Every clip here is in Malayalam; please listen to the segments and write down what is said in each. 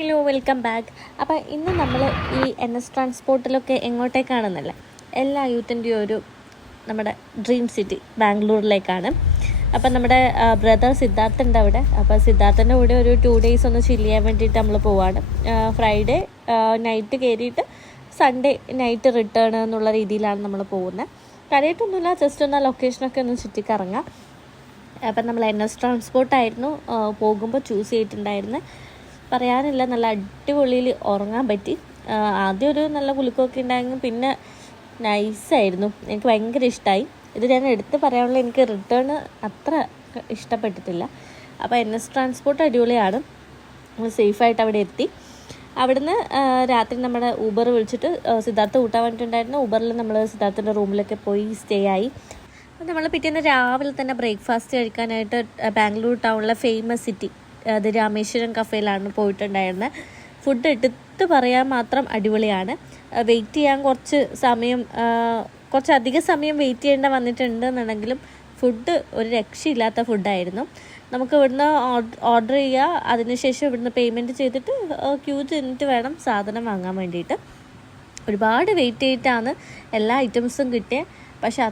Hello, welcome back. അപ്പോൾ ഇന്ന് നമ്മൾ ഈ NS ട്രാൻസ്പോർട്ടിലൊക്കെ എങ്ങോട്ടേക്കാണെന്നല്ല, എല്ലാ യൂത്തിൻ്റെയും ഒരു നമ്മുടെ ഡ്രീം സിറ്റി ബാംഗ്ലൂരിലേക്കാണ്. അപ്പം നമ്മുടെ ബ്രദർ സിദ്ധാർത്ഥുണ്ട് അവിടെ. അപ്പോൾ സിദ്ധാർത്ഥൻ്റെ കൂടെ ഒരു 2 days ഒന്ന് ചില്ല് ചെയ്യാൻ വേണ്ടിയിട്ട് നമ്മൾ പോവാണ്. ഫ്രൈഡേ നൈറ്റ് കയറിയിട്ട് സൺഡേ നൈറ്റ് റിട്ടേൺ എന്നുള്ള രീതിയിലാണ് നമ്മൾ പോകുന്നത്. കാര്യമായിട്ടൊന്നുമില്ല, ജസ്റ്റ് ഒന്ന് ലൊക്കേഷനൊക്കെ ഒന്ന് ചുറ്റിക്കറങ്ങാം. അപ്പം നമ്മൾ NS ട്രാൻസ്പോർട്ടായിരുന്നു പോകുമ്പോൾ ചൂസ് ചെയ്തിട്ടുണ്ടായിരുന്നത്. പറയാനില്ല, നല്ല അടിപൊളിയിൽ ഉറങ്ങാൻ പറ്റി. ആദ്യം ഒരു നല്ല കുലുക്കമൊക്കെ ഉണ്ടായിരുന്നു, പിന്നെ നൈസായിരുന്നു. എനിക്ക് ഭയങ്കര ഇഷ്ടമായി. ഇത് ഞാൻ എടുത്ത് പറയാനുള്ള, എനിക്ക് റിട്ടേൺ അത്ര ഇഷ്ടപ്പെട്ടിട്ടില്ല. അപ്പോൾ NS ട്രാൻസ്പോർട്ട് അടിപൊളിയാണ്. നമ്മൾ സേഫായിട്ട് അവിടെ എത്തി. അവിടുന്ന് രാത്രി നമ്മുടെ ഊബർ വിളിച്ചിട്ട് സിദ്ധാർത്ഥ കൂട്ടാൻ വേണ്ടിയിട്ടുണ്ടായിരുന്നു. ഊബറിൽ നമ്മൾ സിദ്ധാർത്ഥൻ്റെ റൂമിലൊക്കെ പോയി സ്റ്റേ ആയി. നമ്മൾ പിറ്റേന്ന് രാവിലെ തന്നെ ബ്രേക്ക്ഫാസ്റ്റ് കഴിക്കാനായിട്ട് ബാംഗ്ലൂർ ടൗണിലെ ഫേമസ് സിറ്റി, അത് രാമേശ്വരം കഫേയിലാണ് പോയിട്ടുണ്ടായിരുന്നത്. ഫുഡ് എടുത്ത് പറയാൻ മാത്രം അടിപൊളിയാണ്. വെയിറ്റ് ചെയ്യാൻ കുറച്ചധികം സമയം വെയിറ്റ് ചെയ്യേണ്ട വന്നിട്ടുണ്ടെന്നുണ്ടെങ്കിലും ഫുഡ് ഒരു രക്ഷയില്ലാത്ത ഫുഡായിരുന്നു. നമുക്ക് ഇവിടുന്ന് ഓർഡർ ചെയ്യുക, അതിനുശേഷം ഇവിടുന്ന് പേയ്മെൻറ്റ് ചെയ്തിട്ട് ക്യൂ ചെന്നിട്ട് വേണം സാധനം വാങ്ങാൻ വേണ്ടിയിട്ട്. ഒരുപാട് വെയിറ്റ് ചെയ്തിട്ടാണ് എല്ലാ ഐറ്റംസും കിട്ടിയത്. പക്ഷെ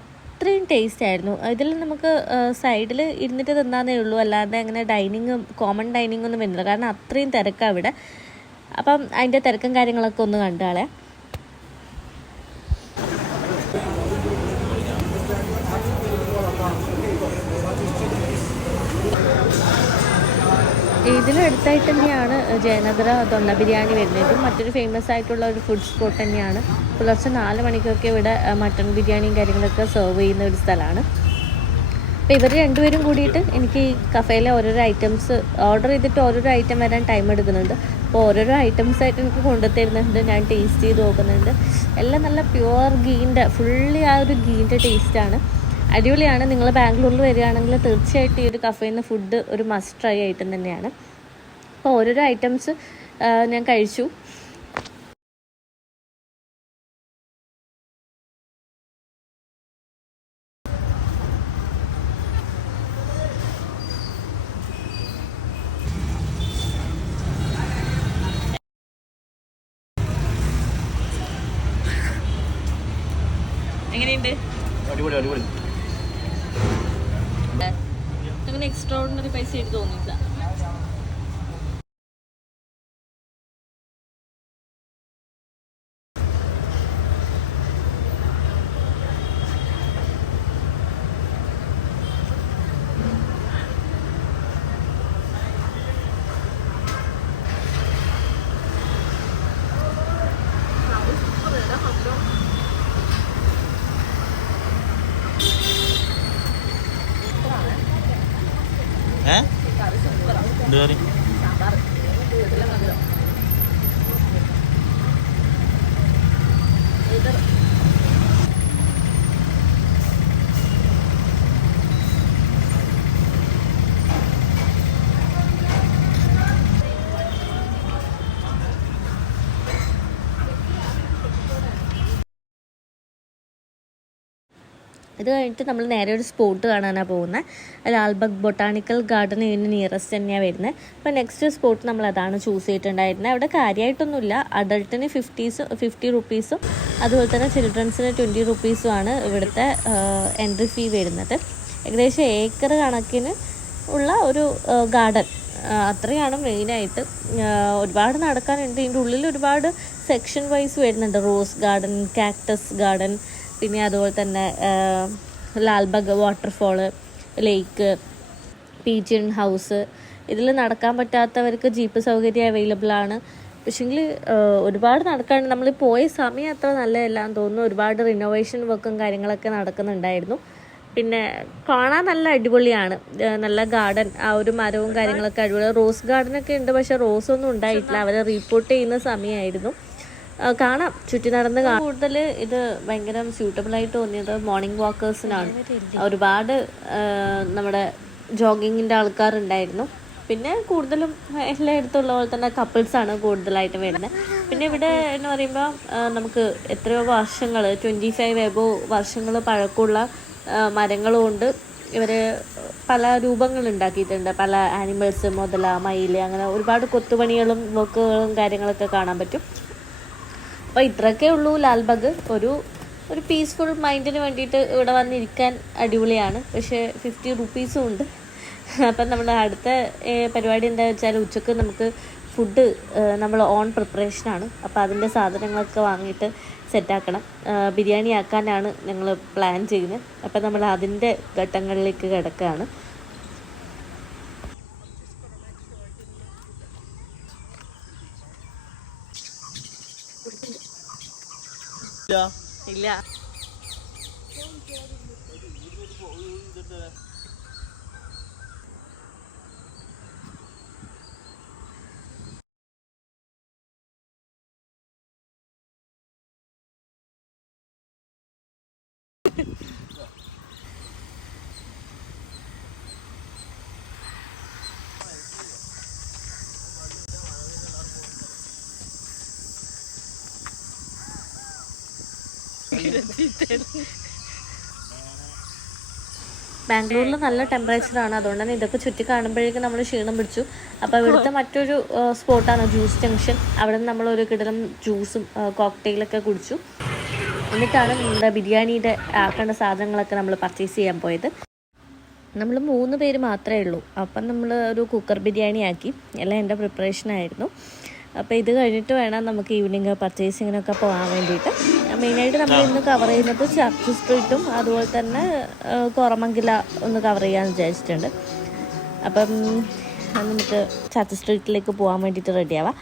അത്രയും ടേസ്റ്റ് ആയിരുന്നു. ഇതിൽ നമുക്ക് സൈഡിൽ ഇരുന്നിട്ട് തിന്നാന്നേ ഉള്ളൂ, അല്ലാതെ അങ്ങനെ കോമൺ ഡൈനിങ് ഒന്നും വരുന്നില്ല. കാരണം അത്രയും തിരക്കാണ് ഇവിടെ. അപ്പം അതിൻ്റെ തിരക്കും കാര്യങ്ങളൊക്കെ ഒന്ന് കണ്ടാളെ. ഇതിനടുത്തായിട്ട് തന്നെയാണ് ജയനഗര ദൊണ്ണ ബിരിയാണി വരുന്നത്. മറ്റൊരു ഫേമസ് ആയിട്ടുള്ള ഒരു ഫുഡ് സ്പോട്ട് തന്നെയാണ്. പുലർച്ചെ 4 മണിക്കൊക്കെ ഇവിടെ മട്ടൺ ബിരിയാണിയും കാര്യങ്ങളൊക്കെ സെർവ് ചെയ്യുന്ന ഒരു സ്ഥലമാണ്. അപ്പോൾ ഇവർ രണ്ടുപേരും കൂടിയിട്ട് എനിക്ക് ഈ കഫേയിലെ ഓരോരോ ഐറ്റംസ് ഓർഡർ ചെയ്തിട്ട് ഓരോരോ ഐറ്റം വരാൻ ടൈം എടുക്കുന്നുണ്ട്. അപ്പോൾ ഓരോരോ ഐറ്റംസായിട്ട് എനിക്ക് കൊണ്ടുതരുന്നുണ്ട്. ഞാൻ ടേസ്റ്റ് ചെയ്ത് നോക്കുന്നുണ്ട്. എല്ലാം നല്ല പ്യുവർ ഗീൻ്റെ, ഫുള്ളി ആ ഒരു ഗീൻ്റെ ടേസ്റ്റാണ്. അടിപൊളിയാണ്. നിങ്ങൾ ബാംഗ്ലൂരിൽ വരികയാണെങ്കിൽ തീർച്ചയായിട്ടും ഈ ഒരു കഫേയിൽ നിന്ന് ഫുഡ് ഒരു മസ്റ്റ് ട്രൈ ഐറ്റം തന്നെയാണ്. അപ്പോൾ ഓരോരോ ഐറ്റംസ് ഞാൻ കഴിച്ചു. എങ്ങനെയുണ്ട്? അങ്ങനെ എക്സ്ട്രാ ഓർഡിനറി പൈസ ആയിട്ട് തോന്നിയില്ല. ഇത് കഴിഞ്ഞിട്ട് നമ്മൾ നേരെ ഒരു സ്പോട്ട് കാണാനാണ് പോകുന്നത്. ലാൽബാഗ് ബൊട്ടാണിക്കൽ ഗാർഡൻ ഇതിന് നിയറസ്റ്റ് തന്നെയാണ് വരുന്നത്. അപ്പോൾ നെക്സ്റ്റ് സ്പോട്ട് നമ്മൾ അതാണ് ചൂസ് ചെയ്തിട്ടുണ്ടായിരുന്നത്. അവിടെ കാര്യമായിട്ടൊന്നുമില്ല. അഡൾട്ടിന് 50 റുപ്പീസും അതുപോലെ തന്നെ ചിൽഡ്രൻസിന് 20 റുപ്പീസുമാണ് ഇവിടുത്തെ എൻട്രി ഫീ വരുന്നത്. ഏകദേശം ഏക്കർ കണക്കിന് ഉള്ള ഒരു ഗാർഡൻ, അത്രയാണ് മെയിനായിട്ട്. ഒരുപാട് നടക്കാനുണ്ട്. ഇതിൻ്റെ ഉള്ളിൽ ഒരുപാട് സെക്ഷൻ വൈസ് വരുന്നുണ്ട്. റോസ് ഗാർഡൻ, കാക്ടസ് ഗാർഡൻ, പിന്നെ അതുപോലെ തന്നെ ലാൽബാഗ് വാട്ടർഫോള്, ലേക്ക്, പീജിയൻ ഹൗസ്. ഇതിൽ നടക്കാൻ പറ്റാത്തവർക്ക് ജീപ്പ് സൗകര്യം അവൈലബിൾ ആണ്. പക്ഷേങ്കിൽ ഒരുപാട് നടക്കാണ്ട്. നമ്മൾ പോയ സമയം അത്ര നല്ലതല്ലാന്ന് തോന്നുന്നു. ഒരുപാട് റിനോവേഷൻ വർക്കും കാര്യങ്ങളൊക്കെ നടക്കുന്നുണ്ടായിരുന്നു. പിന്നെ കാണാൻ നല്ല അടിപൊളിയാണ്. നല്ല ഗാർഡൻ, ആ ഒരു മരവും കാര്യങ്ങളൊക്കെ അടിപൊളി. റോസ് ഗാർഡനൊക്കെ ഉണ്ട്, പക്ഷേ റോസൊന്നും ഉണ്ടായിട്ടില്ല. അവരെ റിപ്പോർട്ട് ചെയ്യുന്ന സമയമായിരുന്നു. കാണാം, ചുറ്റി നടന്ന് കാണാം. കൂടുതൽ ഇത് ഭയങ്കര സ്യൂട്ടബിളായിട്ട് തോന്നിയത് മോർണിംഗ് വാക്കേഴ്സിനാണ്. ഒരുപാട് നമ്മുടെ ജോഗിങ്ങിൻ്റെ ആൾക്കാരുണ്ടായിരുന്നു. പിന്നെ കൂടുതലും എല്ലായിടത്തുള്ള പോലെ തന്നെ കപ്പിൾസാണ് കൂടുതലായിട്ട് വരുന്നത്. പിന്നെ ഇവിടെ എന്ന് പറയുമ്പോൾ നമുക്ക് എത്രയോ വർഷങ്ങൾ, 25 എബോ വർഷങ്ങൾ പഴക്കമുള്ള മരങ്ങളും ഉണ്ട്. ഇവർ പല രൂപങ്ങൾ ഉണ്ടാക്കിയിട്ടുണ്ട്. പല ആനിമൽസ്, മുതല, മയിൽ, അങ്ങനെ ഒരുപാട് കൊത്തുപണികളും വർക്കുകളും കാര്യങ്ങളൊക്കെ കാണാൻ പറ്റും. അപ്പോൾ ഇത്രയൊക്കെ ഉള്ളൂ ലാൽബാഗ്. ഒരു പീസ്ഫുൾ മൈൻഡിന് വേണ്ടിയിട്ട് ഇവിടെ വന്നിരിക്കാൻ അടിപൊളിയാണ്. പക്ഷേ 50 റുപ്പീസും ഉണ്ട്. അപ്പം നമ്മൾ അടുത്ത പരിപാടി എന്താ വെച്ചാൽ ഉച്ചക്ക് നമുക്ക് ഫുഡ് നമ്മൾ ഓൺ പ്രിപ്പറേഷനാണ്. അപ്പോൾ അതിൻ്റെ സാധനങ്ങളൊക്കെ വാങ്ങിയിട്ട് സെറ്റാക്കണം. ബിരിയാണി ആക്കാനാണ് ഞങ്ങൾ പ്ലാൻ ചെയ്യുന്നത്. അപ്പം നമ്മൾ അതിൻ്റെ ഘട്ടങ്ങളിലേക്ക് കിടക്കുകയാണ്. ഇല്ല ബാംഗ്ലൂരിൽ നല്ല ടെമ്പറേച്ചറാണ്. അതുകൊണ്ട് തന്നെ ഇതൊക്കെ ചുറ്റി കാണുമ്പോഴേക്കും നമ്മൾ ക്ഷീണം പിടിച്ചു. അപ്പോൾ ഇവിടുത്തെ മറ്റൊരു സ്പോട്ടാണ് ജ്യൂസ് ജംഗ്ഷൻ. അവിടെ നിന്ന് നമ്മളൊരു കിടലം ജ്യൂസും കോക്ടെയിലൊക്കെ കുടിച്ചു. എന്നിട്ടാണ് നമ്മുടെ ബിരിയാണിയുടെ ആക്കേണ്ട സാധനങ്ങളൊക്കെ നമ്മൾ പർച്ചേസ് ചെയ്യാൻ പോയത്. നമ്മൾ 3 പേര് മാത്രമേ ഉള്ളൂ. അപ്പം നമ്മൾ ഒരു കുക്കർ ബിരിയാണി ആക്കി. എല്ലാം എൻ്റെ പ്രിപ്പറേഷനായിരുന്നു. അപ്പോൾ ഇത് കഴിഞ്ഞിട്ട് വേണം നമുക്ക് ഈവനിങ് പർച്ചേസിങ്ങിനൊക്കെ പോകാൻ വേണ്ടിയിട്ട്. മെയിനായിട്ട് നമ്മൾ ഇന്ന് കവർ ചെയ്യുന്നത് ചർച്ച് സ്ട്രീറ്റും അതുപോലെ തന്നെ കോറമംഗല ഒന്ന് കവർ ചെയ്യാമെന്ന് വിചാരിച്ചിട്ടുണ്ട്. അപ്പം നമുക്ക് ചർച്ച് സ്ട്രീറ്റിലേക്ക് പോകാൻ വേണ്ടിയിട്ട് റെഡിയാവാം.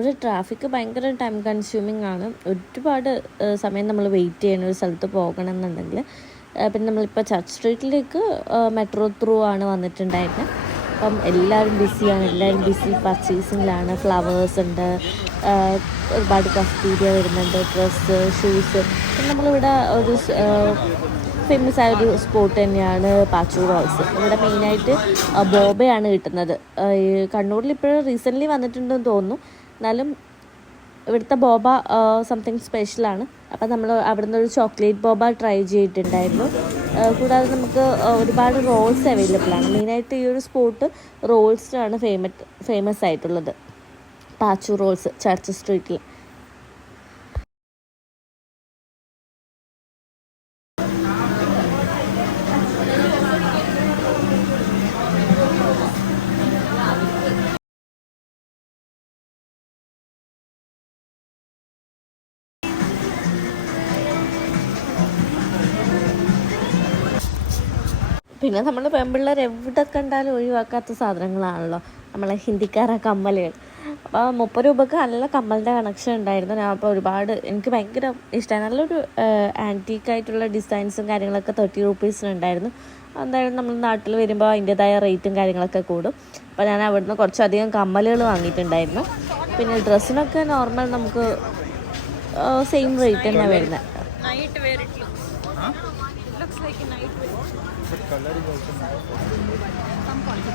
ഒരു ട്രാഫിക് ഭയങ്കര ടൈം കൺസ്യൂമിങ് ആണ്. ഒരുപാട് സമയം നമ്മൾ വെയിറ്റ് ചെയ്യണം ഒരു സ്ഥലത്ത് പോകണം എന്നുണ്ടെങ്കിൽ. പിന്നെ നമ്മളിപ്പോൾ ചർച്ച് സ്ട്രീറ്റിലേക്ക് മെട്രോ ത്രൂ ആണ് വന്നിട്ടുണ്ടായിരുന്നത്. അപ്പം എല്ലാവരും ബിസിയാണ്, എല്ലാവരും ബിസി പർച്ചേസിങ്ങിലാണ്. ഫ്ലവേഴ്സ് ഉണ്ട്, ഒരുപാട് കഫ്റ്റീരിയ വരുന്നുണ്ട്, ഡ്രസ്സ്, ഷൂസ്. പിന്നെ നമ്മളിവിടെ ഒരു ഫേമസ് ആയൊരു സ്പോട്ട് തന്നെയാണ് പാച്ചു റോൾസ്. ഇവിടെ മെയിനായിട്ട് ബോബയാണ് കിട്ടുന്നത്. കണ്ണൂരിൽ ഇപ്പോഴും റീസെൻ്റ്ലി വന്നിട്ടുണ്ടെന്ന് തോന്നുന്നു. എന്നാലും ഇവിടുത്തെ ബോബ സംതിങ് സ്പെഷ്യലാണ്. അപ്പം നമ്മൾ അവിടെ നിന്നൊരു ചോക്ലേറ്റ് ബോബ ട്രൈ ചെയ്തിട്ടുണ്ടായിരുന്നു. കൂടാതെ നമുക്ക് ഒരുപാട് റോൾസ് അവൈലബിൾ ആണ്. മെയിനായിട്ട് ഈ ഒരു സ്പോട്ട് റോൾസിനാണ് ഫേമസ് ആയിട്ടുള്ളത്. പാച്ചു റോൾസ് ചർച്ച് സ്ട്രീറ്റിൽ. പിന്നെ നമ്മൾ പെൺപിള്ളേർ എവിടെ കണ്ടാലും ഒഴിവാക്കാത്ത സാധനങ്ങളാണല്ലോ നമ്മളെ ഹിന്ദിക്കാരെ കമ്മലുകൾ. അപ്പോൾ 30 രൂപക്ക് നല്ല കമ്മലിൻ്റെ കണക്ഷൻ ഉണ്ടായിരുന്നു. ഞാൻ അപ്പോൾ എനിക്ക് ഭയങ്കര ഇഷ്ടമായി. നല്ലൊരു ആൻറ്റീക്കായിട്ടുള്ള ഡിസൈൻസും കാര്യങ്ങളൊക്കെ 30 റുപ്പീസിനുണ്ടായിരുന്നു. എന്തായാലും നമ്മൾ നാട്ടിൽ വരുമ്പോൾ അതിൻ്റേതായ റേറ്റും കാര്യങ്ങളൊക്കെ കൂടും. അപ്പോൾ ഞാൻ അവിടുന്ന് കുറച്ചധികം കമ്മലുകൾ വാങ്ങിയിട്ടുണ്ടായിരുന്നു. പിന്നെ ഡ്രസ്സിനൊക്കെ നോർമൽ നമുക്ക് സെയിം റേറ്റ് തന്നെ വരുന്നത്. Coloring also nice. Some quality.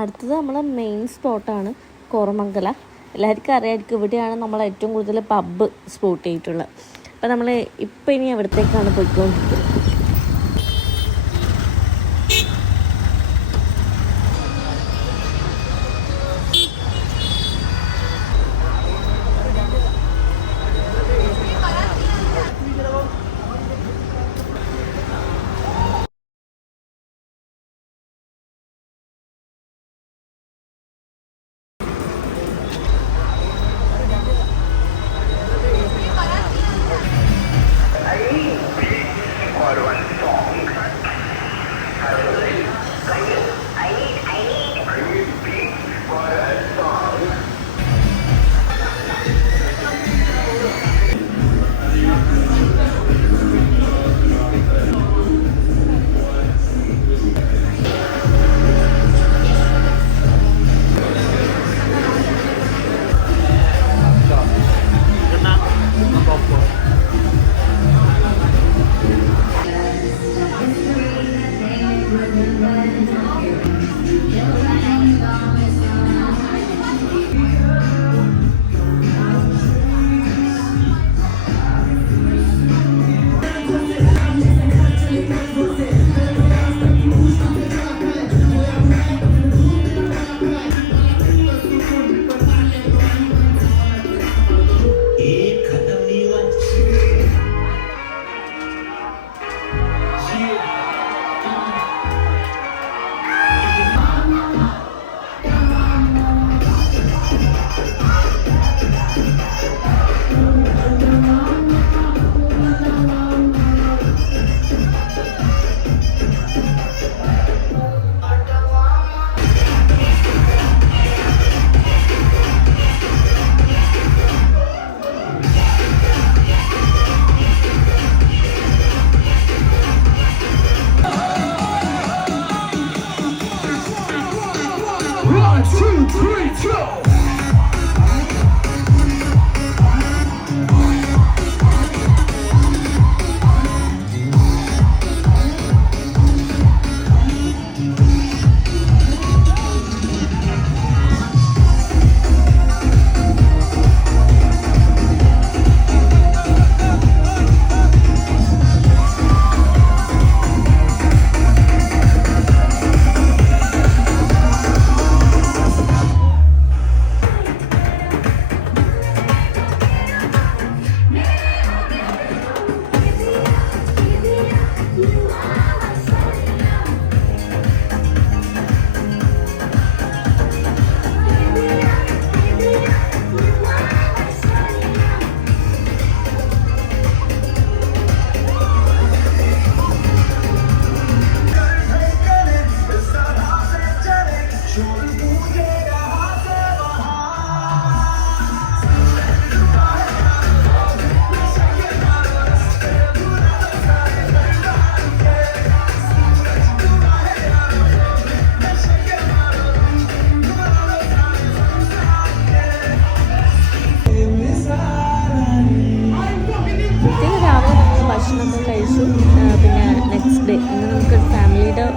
അടുത്തത് നമ്മളെ മെയിൻ സ്പോട്ടാണ് കോറമംഗല. എല്ലാവർക്കും അറിയാമായിരിക്കും, ഇവിടെയാണ് നമ്മൾ ഏറ്റവും കൂടുതൽ പബ്ബ് സ്പോട്ട് ചെയ്തിട്ടുള്ളത്. അപ്പോൾ നമ്മൾ ഇപ്പം ഇനി അവിടത്തേക്കാണ് പോയിക്കൊണ്ടിരിക്കുന്നത്.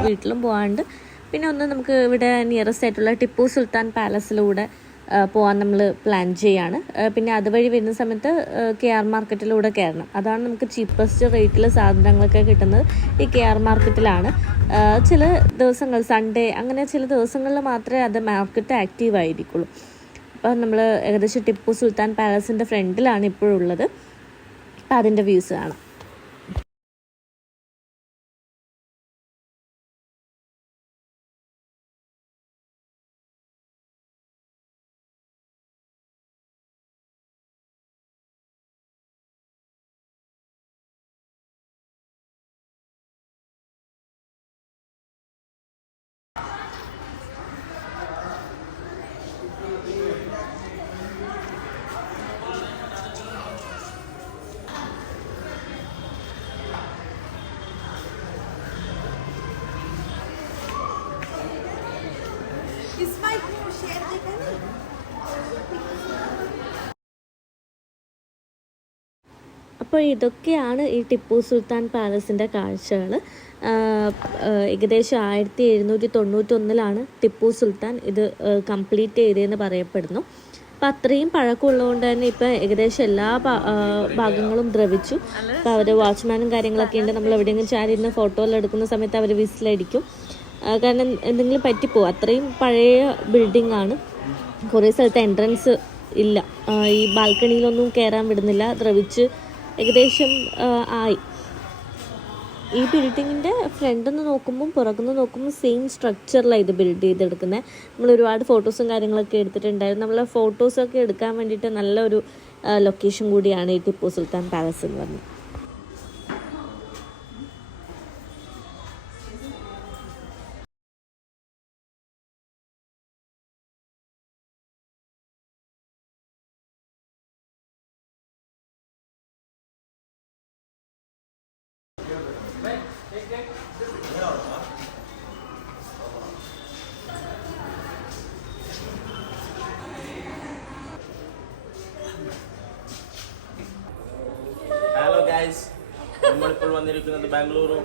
വീട്ടിലും പോകാണ്ട് പിന്നെ ഒന്ന് നമുക്ക് ഇവിടെ നിയറസ്റ്റ് ആയിട്ടുള്ള ടിപ്പു സുൽത്താൻ പാലസിലൂടെ പോകാൻ നമ്മൾ പ്ലാൻ ചെയ്യാണ്. പിന്നെ അതുവഴി വരുന്ന സമയത്ത് KR മാർക്കറ്റിലൂടെ കയറണം. അതാണ് നമുക്ക് ചീപ്പസ്റ്റ് റേറ്റിൽ സാധനങ്ങളൊക്കെ കിട്ടുന്നത് ഈ KR മാർക്കറ്റിലാണ്. ചില ദിവസങ്ങൾ സൺഡേ അങ്ങനെ ചില ദിവസങ്ങളിൽ മാത്രമേ അത് മാർക്കറ്റ് ആക്റ്റീവ് ആയിരിക്കുള്ളൂ. അപ്പോൾ നമ്മൾ ഏകദേശം ടിപ്പു സുൽത്താൻ പാലസിൻ്റെ ഫ്രണ്ടിലാണ് ഇപ്പോഴുള്ളത്. അപ്പോൾ അതിൻ്റെ വ്യൂസ് കാണാം. അപ്പോൾ ഇതൊക്കെയാണ് ഈ ടിപ്പു സുൽത്താൻ പാലസിൻ്റെ കാഴ്ചകൾ. ഏകദേശം 1791 ടിപ്പു സുൽത്താൻ ഇത് കംപ്ലീറ്റ് ചെയ്തതെന്ന് പറയപ്പെടുന്നു. അപ്പോൾ അത്രയും പഴക്കമുള്ളതുകൊണ്ട് തന്നെ ഇപ്പോൾ ഏകദേശം എല്ലാ ഭാഗങ്ങളും ദ്രവിച്ചു. അപ്പോൾ അവർ വാച്ച്മാനും കാര്യങ്ങളൊക്കെ ഉണ്ട്. നമ്മൾ എവിടെയെങ്കിലും ചാരിയിരുന്ന ഫോട്ടോയിൽ എടുക്കുന്ന സമയത്ത് അവർ വിസിലടിക്കും. കാരണം എന്തെങ്കിലും പറ്റിപ്പോവും. അത്രയും പഴയ ബിൽഡിംഗ് ആണ്. കുറേ സ്ഥലത്ത് എൻട്രൻസ് ഇല്ല, ഈ ബാൽക്കണിയിലൊന്നും കയറാൻ വിടുന്നില്ല, ദ്രവിച്ച് ഏകദേശം ആയി. ഈ ബിൽഡിങ്ങിൻ്റെ ഫ്രണ്ടിൽ നിന്ന് നോക്കുമ്പം പുറകുനിന്ന് നോക്കുമ്പോൾ സെയിം സ്ട്രക്ചറിലാണ് ഇത് ബിൽഡ് ചെയ്തെടുക്കുന്നത്. നമ്മൾ ഒരുപാട് ഫോട്ടോസും കാര്യങ്ങളൊക്കെ എടുത്തിട്ടുണ്ടായിരുന്നു. നമ്മൾ ഫോട്ടോസൊക്കെ എടുക്കാൻ വേണ്ടിയിട്ട് നല്ലൊരു ലൊക്കേഷൻ കൂടിയാണ് ഈ ടിപ്പു സുൽത്താൻ പാലസ് എന്ന് പറഞ്ഞത്. ഹലോ ഗൈസ്, നമ്മളിപ്പോൾ വന്നിരിക്കുന്നത് ബാംഗ്ലൂരു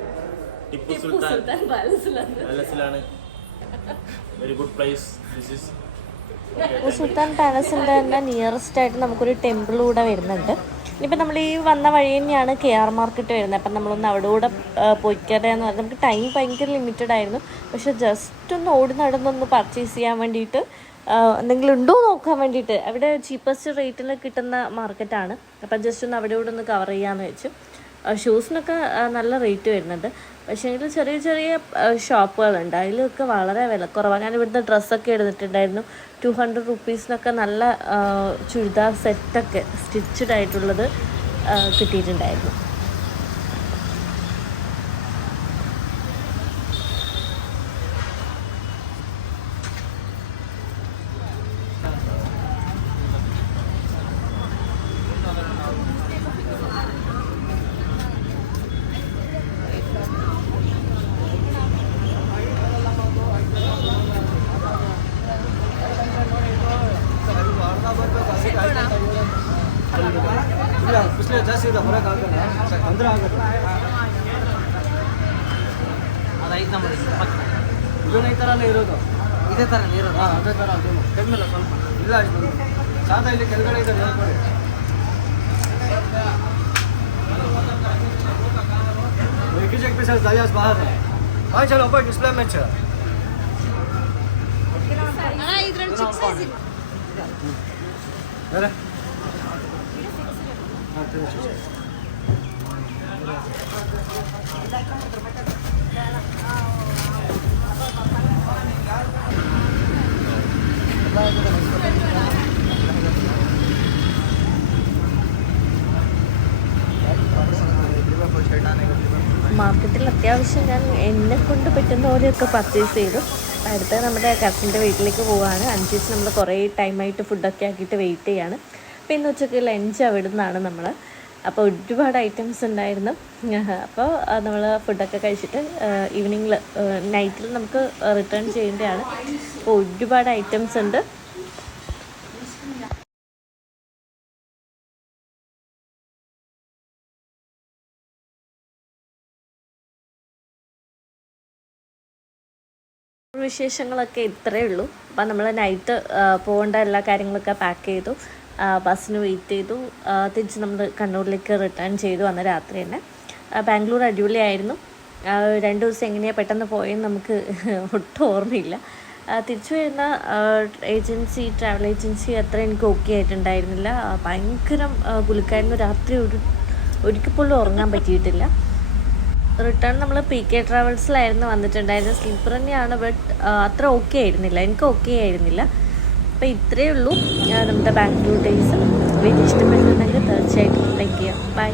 ടിപ്പു സുൽത്താൻ പാലസിലാണ്. Very good place this is. Tipu Sultan പാലസിൻ്റെ തന്നെ നിയറസ്റ്റ് ആയിട്ട് നമുക്കൊരു ടെമ്പിൾ കൂടെ വരുന്നുണ്ട്. ഇനിയിപ്പോൾ നമ്മൾ ഈ വന്ന വഴി തന്നെയാണ് KR മാർക്കറ്റ് വരുന്നത്. അപ്പം നമ്മളൊന്ന് അവിടെ കൂടെ പോയിക്കറിയാന്ന് പറഞ്ഞാൽ നമുക്ക് ടൈം ഭയങ്കര ലിമിറ്റഡ് ആയിരുന്നു. പക്ഷെ ജസ്റ്റ് ഒന്ന് ഓടി നടന്നൊന്ന് പർച്ചേസ് ചെയ്യാൻ വേണ്ടിയിട്ട്, എന്തെങ്കിലും ഉണ്ടോ നോക്കാൻ വേണ്ടിയിട്ട്. അവിടെ ചീപ്പസ്റ്റ് റേറ്റിൽ കിട്ടുന്ന മാർക്കറ്റാണ്. അപ്പം ജസ്റ്റ് ഒന്ന് അവിടെ കൂടെ ഒന്ന് കവർ ചെയ്യാമെന്ന് വെച്ചു. ഷൂസിനൊക്കെ നല്ല റേറ്റ് വരുന്നുണ്ട്. പക്ഷേ എങ്കിൽ ചെറിയ ചെറിയ ഷോപ്പുകളുണ്ട്, അതിലൊക്കെ വളരെ വിലക്കുറവാണ്. ഞാൻ ഇവിടുന്ന് ഡ്രസ്സൊക്കെ എടുത്തിട്ടുണ്ടായിരുന്നു. 200 റുപ്പീസിനൊക്കെ നല്ല ചുരിദാർ സെറ്റൊക്കെ സ്റ്റിച്ചഡ് ആയിട്ടുള്ളത് കിട്ടിയിട്ടുണ്ടായിരുന്നു. पिछले 10 ಇದು ಹೊರಗೆ ಆಗಲ್ಲ ಅಂದ್ರೆ ಆಗುತ್ತೆ ಅದು 5 ನಂಬರ್ ಇದು ಈ ಥರನೇ ಇರೋದು, ಇದೇ ಥರ ಇರೋದು. ಹಾಂ, ಅದೇ ಥರ ಅದು ಕಡಿಮೆ ಸ್ವಲ್ಪ ಇಲ್ಲ, ಅಷ್ಟು ಸಾದಾ ಇಲ್ಲಿ ಕೆಳಗಡೆ ಇದೆ ಹೇಳ್ಕೊಡಿ. एक पीस दायास बाहर है भाई. चलो ऊपर डिस्प्ले में चल ಅಣ್ಣ ಇದರಲ್ಲಿ ಚಿಕ್ಕ ಸೈಜ್ ಇದೆ ಬೇರೆ. മാർക്കറ്റിൽ അത്യാവശ്യം ഞാൻ എന്നെ കൊണ്ട് പറ്റുന്ന പോലെയൊക്കെ പർച്ചേസ് ചെയ്തു. അടുത്ത നമ്മുടെ കസിൻ്റെ വീട്ടിലേക്ക് പോവുകയാണ്. 5 ദിവസം നമ്മൾ കുറേ ടൈമായിട്ട് ഫുഡൊക്കെ ആക്കിയിട്ട് വെയിറ്റ് ചെയ്യാണ്. അപ്പോൾ ഇന്ന് ഉച്ചയ്ക്ക് ലഞ്ച് അവിടെ നിന്നാണ് നമ്മൾ. അപ്പോൾ ഒരുപാട് ഐറ്റംസ് ഉണ്ടായിരുന്നു. അപ്പോൾ നമ്മൾ ഫുഡൊക്കെ കഴിച്ചിട്ട് ഈവനിങ്ങിൽ നൈറ്റിൽ നമുക്ക് റിട്ടേൺ ചെയ്യേണ്ടതാണ്. അപ്പോൾ ഒരുപാട് ഐറ്റംസ് ഉണ്ട്. വിശേഷങ്ങളൊക്കെ ഇത്രയേ ഉള്ളൂ. അപ്പം നമ്മൾ നൈറ്റ് പോകേണ്ട എല്ലാ കാര്യങ്ങളൊക്കെ പാക്ക് ചെയ്തു, ബസ്സിന് വെയിറ്റ് ചെയ്തു, തിരിച്ച് നമ്മൾ കണ്ണൂരിലേക്ക് റിട്ടേൺ ചെയ്തു. അന്ന് രാത്രി തന്നെ. ബാംഗ്ലൂർ അടിപൊളിയായിരുന്നു. 2 ദിവസം എങ്ങനെയാണ് പെട്ടെന്ന് പോയെന്ന് നമുക്ക് ഒട്ടും ഓർമ്മയില്ല. തിരിച്ചു വരുന്ന ട്രാവൽ ഏജൻസി അത്ര എനിക്ക് ഓക്കെ ആയിട്ടുണ്ടായിരുന്നില്ല. ഭയങ്കര കുലുക്കായിരുന്നു. രാത്രി ഒരിക്കൽ പോലും ഉറങ്ങാൻ പറ്റിയിട്ടില്ല. റിട്ടേൺ നമ്മൾ PK ട്രാവൽസിലായിരുന്നു വന്നിട്ടുണ്ടായിരുന്നത്. സ്ലീപ്പർ തന്നെയാണ്, ബട്ട് അത്ര ഓക്കെ ആയിരുന്നില്ല, എനിക്ക് ഓക്കെ ആയിരുന്നില്ല. അപ്പോൾ ഇത്രയേ ഉള്ളൂ നമ്മുടെ ബാംഗ്ലൂർ ഡേയ്സ്. വീഡിയോ ഇഷ്ടപ്പെട്ടിട്ടുണ്ടെങ്കിൽ തീർച്ചയായിട്ടും ലൈക്ക് ചെയ്യാം. ബൈ.